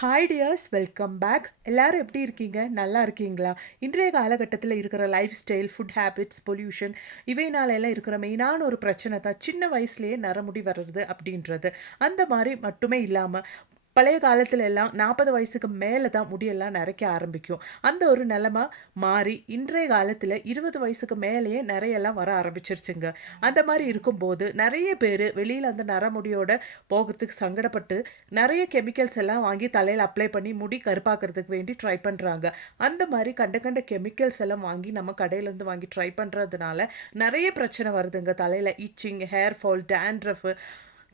Hi tears, welcome back. எல்லாரும் எப்படி இருக்கீங்க? நல்லா இருக்கீங்களா? இன்றைய காலகட்டத்தில் இருக்கிற life style, food habits, pollution இவைனால எல்லாம் இருக்கிற மெயினான ஒரு பிரச்சனை தான் சின்ன வயசுலேயே நரமுடி வர்றது அப்படின்றது. அந்த மாதிரி மட்டுமே இல்லாமல் பழைய காலத்துல எல்லாம் 40 வயசுக்கு மேல தான் முடியெல்லாம் நரைக்க ஆரம்பிக்கும். அந்த ஒரு நிலைமை மாறி இன்றைய காலத்துல 20 வயசுக்கு மேலேயே நரையெல்லாம் வர ஆரம்பிச்சிருச்சுங்க. அந்த மாரி இருக்கும்போது நெறைய பேரு வெளியில அந்த நரமுடியோட போகறதுக்கு சங்கடப்பட்டு நெறைய கெமிக்கல்ஸ் எல்லாம் வாங்கி தலையில அப்ளை பண்ணி முடி கருப்பாக்குறதுக்கு வேண்டி ட்ரை பண்றாங்க. அந்த மாரி கண்ட கண்ட கெமிக்கல்ஸ் எல்லாம் வாங்கி நம்ம கடையிலேருந்து வாங்கி ட்ரை பண்றதுனால நெறைய பிரச்சனை வருதுங்க. தலையில itching, hair fall, dandruff,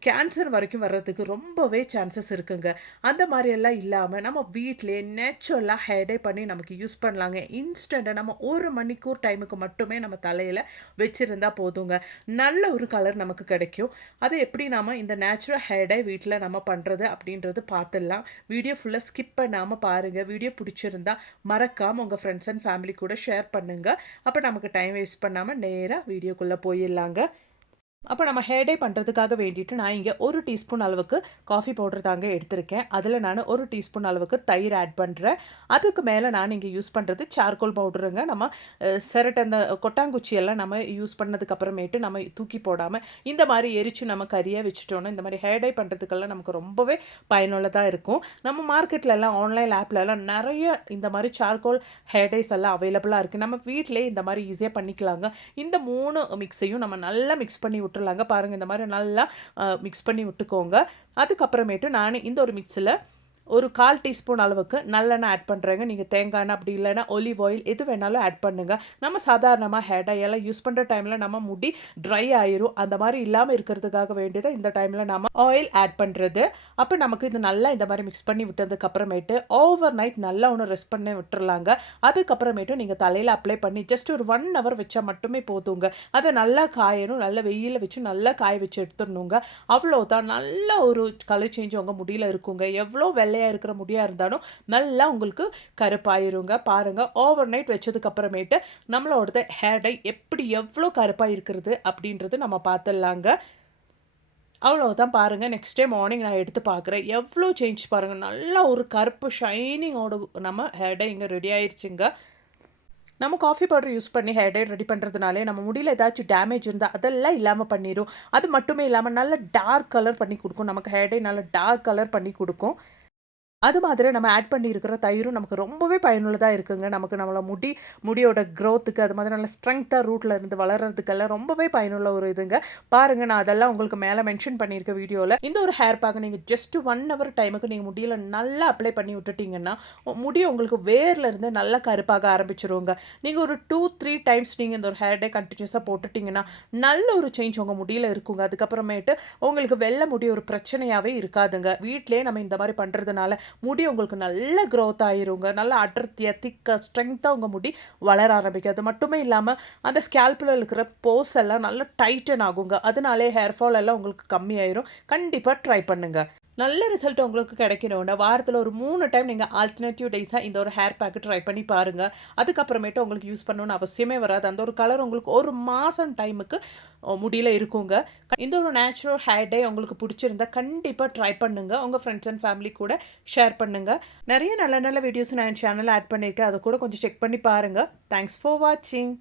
cancer வரைக்கும் வர்றதுக்கு ரொம்பவே சான்சஸ் இருக்குங்க. அந்த மாரி எல்லாம் இல்லாம நம்ம வீட்லயே நேச்சுரலா ஹேர் டை பண்ணி நமக்கு யூஸ் பண்ணலாங்க. இன்ஸ்டன்ட்டா நம்ம 1 மணிக்கூர் டைமுக்கு மட்டுமே நம்ம தலையில வச்சிருந்தா போதுங்க. நல்ல ஒரு கலர் நமக்கு கிடைக்கும். அது எப்படி நாம இந்த நேச்சுரல் ஹேர் டை வீட்ல நம்ம பண்றது அப்படின்றது பார்த்துடலாம். வீடியோ ஃபுல்லா ஸ்கிப் பண்ணாம பாருங்க. வீடியோ பிடிச்சிருந்தா மறக்காம உங்க ஃப்ரெண்ட்ஸ் அண்ட் ஃபேமிலி கூட ஷேர் பண்ணுங்க. அப்ப நமக்கு டைம் வேஸ்ட் பண்ணாம நேரா வீடியோக்குள்ள போயிடலாங்க. அப்போ நம்ம ஹேர் டை பண்ணுறதுக்காக வேண்டிட்டு நான் இங்கே 1 டீஸ்பூன் அளவுக்கு காஃபி பவுடர் தாங்க எடுத்திருக்கேன். அதில் நான் 1 டீஸ்பூன் அளவுக்கு தயிர் ஆட் பண்ணுறேன். அதுக்கு மேலே நான் இங்கே யூஸ் பண்ணுறது சார்கோல் பவுடருங்க. நம்ம சிரட்டை அந்த கொட்டாங்குச்சி எல்லாம் நம்ம யூஸ் பண்ணதுக்கு அப்புறமேட்டு நம்ம தூக்கி போடாமல் இந்த மாதிரி எரிச்சு நம்ம கறியாக வச்சுட்டோன்னா இந்த மாதிரி ஹேர் டை பண்ணுறதுக்கெல்லாம் நமக்கு ரொம்பவே பயனுள்ளதாக இருக்கும். நம்ம மார்க்கெட்லலாம் ஆன்லைன் ஆப்லலாம் நிறைய இந்த மாதிரி சார்கோல் ஹேர் டைஸ் எல்லாம் அவைலபிளாக இருக்குது. நம்ம வீட்டிலே இந்த மாதிரி ஈஸியாக பண்ணிக்கலாங்க. இந்த 3 மிக்ஸையும் நம்ம நல்லா மிக்ஸ் பண்ணி விட்டுறலாங்க. பாருங்கள், இந்த மாதிரி நல்லா மிக்ஸ் பண்ணி விட்டுக்கோங்க. அதுக்கப்புறமேட்டு நான் இந்த ஒரு மிக்ஸில் ஒரு 1/4 டீஸ்பூன் அளவுக்கு நல்லெண்ணெய் ஆட் பண்ணுறேங்க. நீங்கள் தேங்காய் எண்ணெய் அப்படி இல்லைன்னா ஒலிவ் ஆயில் எது வேணாலும் ஆட் பண்ணுங்கள். நம்ம சாதாரணமாக ஹேர் டை எல்லாம் யூஸ் பண்ணுற டைமில் நம்ம முடி ட்ரை ஆயிரும். அந்த மாதிரி இல்லாமல் இருக்கிறதுக்காக வேண்டியதான் இந்த டைமில் நம்ம ஆயில் ஆட் பண்ணுறது. அப்போ நமக்கு இது நல்லா இந்த மாதிரி மிக்ஸ் பண்ணி விட்டதுக்கு அப்புறமேட்டு ஓவர் நைட் நல்லா ஒன்று ரெஸ்ட் பண்ணி விட்டுறலாங்க. அதுக்கப்புறமேட்டு நீங்கள் தலையில் அப்ளை பண்ணி ஜஸ்ட் ஒரு 1 ஹவர் வச்சா மட்டுமே போதுங்க. அதை நல்லா காயணும். நல்லா வெயிலில் வச்சு நல்லா காய வச்சு எடுத்துடணுங்க. அவ்வளோதான், நல்ல ஒரு கலர் சேஞ்ச் உங்கள் முடியில் இருக்குங்க. எவ்வளோ வெள்ளையாக இருக்கிற முடியாக இருந்தாலும் நல்லா உங்களுக்கு கருப்பாயிருங்க. பாருங்கள், ஓவர் நைட் வச்சதுக்கு அப்புறமேட்டு நம்மளோட ஹேர் டை எப்படி எவ்வளோ கருப்பாக இருக்கிறது அப்படின்றது நம்ம பார்த்துடலாங்க. அவ்வளோதான், பாருங்கள். நெக்ஸ்ட் டே மார்னிங் நான் எடுத்து பார்க்குறேன். எவ்வளோ சேஞ்ச் பாருங்கள். நல்லா ஒரு கருப்பு ஷைனிங்கோட நம்ம ஹேர் டை இங்கே ரெடி ஆயிடுச்சுங்க. நம்ம காஃபி பவுடர் யூஸ் பண்ணி ஹேர் டை ரெடி பண்ணுறதுனாலே நம்ம முடியல ஏதாச்சும் டேமேஜ் இருந்தால் அதெல்லாம் இல்லாமல் பண்ணிடும். அது மட்டுமே இல்லாமல் நல்ல டார்க் கலர் பண்ணி கொடுக்கும். நமக்கு ஹேர் டை நல்ல டார்க் கலர் பண்ணி கொடுக்கும். அது மாதிரி நம்ம ஆட் பண்ணியிருக்கிற தயிரும் நமக்கு ரொம்பவே பயனுள்ளதாக இருக்குங்க. நமக்கு நம்மளோட முடியோட க்ரோத்துக்கு அது மாதிரி நல்ல ஸ்ட்ரென்த்தாக ரூட்டில் இருந்து வளர்கிறதுக்கெல்லாம் ரொம்பவே பயனுள்ள ஒரு இதுங்க. பாருங்கள், நான் அதெல்லாம் உங்களுக்கு மேலே மென்ஷன் பண்ணியிருக்க வீடியோவில். இந்த ஒரு ஹேர் பேக்கை நீங்கள் ஜஸ்ட் 1 ஹவர் டைமுக்கு நீங்கள் முடியல நல்லா அப்ளை பண்ணி விட்டுட்டிங்கன்னா முடி உங்களுக்கு வேர்ல இருந்து நல்லா கருப்பாக ஆரம்பிச்சிருங்க. நீங்கள் ஒரு 2-3 டைம்ஸ் நீங்கள் இந்த ஒரு ஹேர் டே கண்டினியூஸாக போட்டுட்டிங்கன்னா நல்ல ஒரு சேஞ்ச் உங்கள் முடியில் இருக்குங்க. அதுக்கப்புறமேட்டு உங்களுக்கு வெள்ளை முடி ஒரு பிரச்சனையாகவே இருக்காதுங்க. வீட்டிலே நம்ம இந்த மாதிரி பண்ணுறதுனால முடி உங்களுக்கு நல்ல க்ரோத் ஆயிருங்க. நல்லா அடர்த்தியாக திக்காக ஸ்ட்ரென்த்தாக உங்கள் முடி வளர ஆரம்பிக்கும். அது மட்டுமே இல்லாமல் அந்த ஸ்கேல்பில் இருக்கிற போஸ் எல்லாம் நல்லா டைட்டன் ஆகுங்க. அதனாலே ஹேர் ஃபால் எல்லாம் உங்களுக்கு கம்மியாயிரும். கண்டிப்பாக ட்ரை பண்ணுங்கள். நல்ல ரிசல்ட் உங்களுக்கு கிடைக்கணும்னா வாரத்தில் ஒரு 3 டைம் நீங்கள் ஆல்டர்னேட்டிவ் டேஸாக இந்த ஒரு ஹேர் பேக்கு ட்ரை பண்ணி பாருங்கள். அதுக்கப்புறமேட்டு உங்களுக்கு யூஸ் பண்ணணும்னு அவசியமே வராது. அந்த ஒரு கலர் உங்களுக்கு ஒரு மாதம் டைமுக்கு முடியல இருக்குங்க. இந்த ஒரு நேச்சுரல் ஹேர் டே உங்களுக்கு பிடிச்சிருந்தா கண்டிப்பாக ட்ரை பண்ணுங்கள். உங்கள் ஃப்ரெண்ட்ஸ் அண்ட் ஃபேமிலி கூட ஷேர் பண்ணுங்கள். நிறைய நல்ல நல்ல வீடியோஸ் நான் என் சேனலில் ஆட் பண்ணியிருக்கேன். அதை கூட கொஞ்சம் செக் பண்ணி பாருங்கள். தேங்க்ஸ் ஃபார் வாட்சிங்.